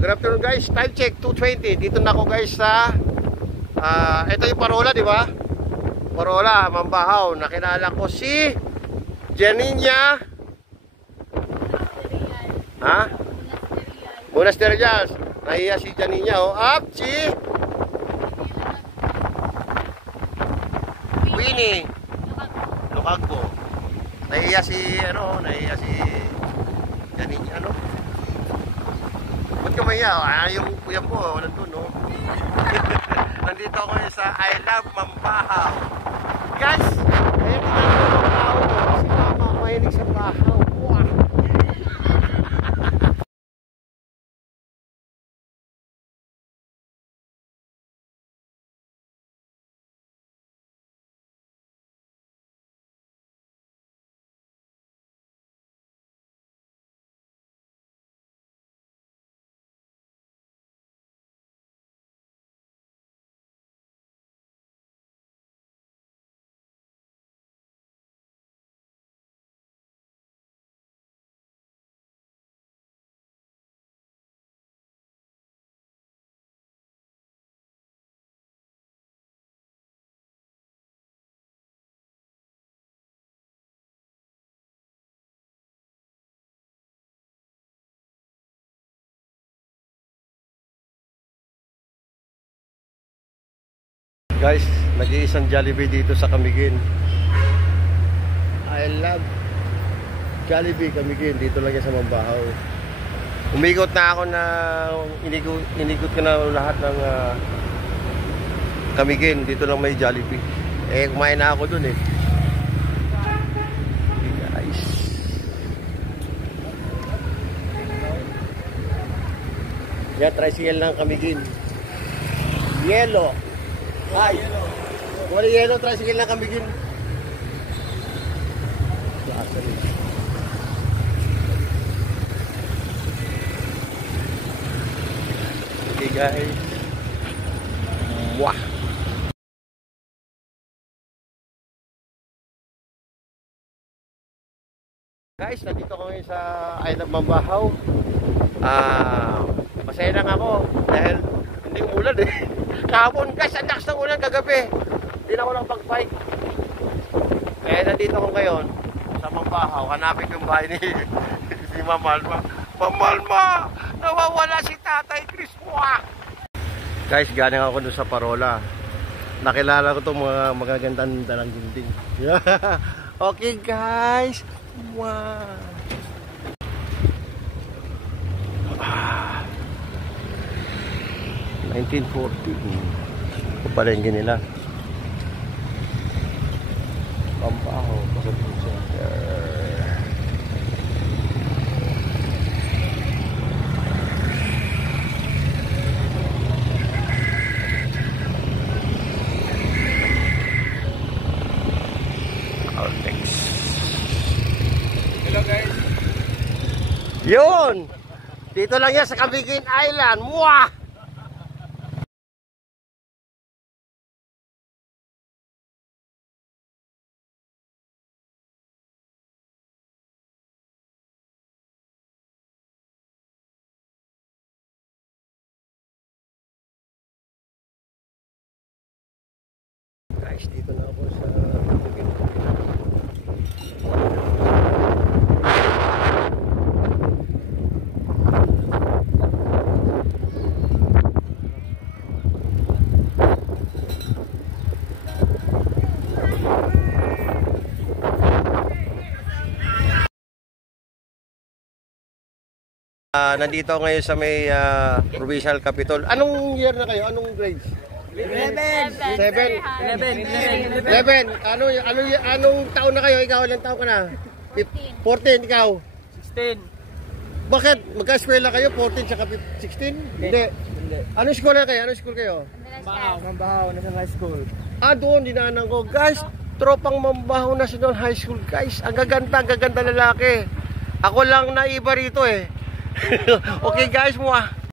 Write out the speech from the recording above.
Good afternoon guys, time check 2:20. Dito na ako guys sa ito yung Parola, di ba? Parola, Mambahaw. Nakilala ko si Janina. Ha? Monasterials. Nahiya si Janina, oh. Up si Winnie Lukagbo. Nahiya si Janina, ano? Ba't ka maya? Yung kuya mo, nandun, no? Nandito ako sa I Love Mambahaw. Guys, ayun din ang Mambahaw. Si Mama mahilig sa bahaw. Wow! Guys, nag-iisang Jollibee dito sa Camiguin. I love Jollibee Camiguin. Dito lang yan sa Mambahaw. Umigot na ako na inigot ko na lahat ng Camiguin. Dito lang may Jollibee. Eh, kumain na ako dun eh. Guys. Yan, tricycle ng Camiguin. Yellow. Ay, wala yellow, tricycle na Camiguin. Okay guys. Wah. Guys, nandito ko ngayon sa I Love Mambahaw. Masaya lang ako dahil hindi umulan eh. Kahapon guys, ang lakas ng ulan kagabi. Hindi na ako lang pag-bike. Kaya nandito ko ngayon sa Mambahaw. Hanapin ko yung bahay ni Mamalma. Mamalma! Nawawala si Tatay Chris mo. Guys, galing ako doon sa Parola. Nakilala ko itong mga magagandang dalang dinding. Okay guys. Wow. 1940. Palengke nila. Mambahaw. Hello guys. Yun. Dito lang yan sa Camiguin Island. Mwah! Guys, dito na ako sa nandito ngayon sa may Provincial Capitol. Anong year na kayo? Anong grades? 11. 11. Anong taon na kayo? Ikaw, ilang taon ka na? 14. Ikaw? 16. Bakit? Magka-eskwela kayo? 14 tsaka 16? Hindi. Anong school na kayo? Anong school kayo? Mambahaw National High School. Doon, dinaanan ko. Guys, tropang Mambahaw National High School. Guys, ang gaganda lalaki. Ako lang naiba rito eh. Okay guys,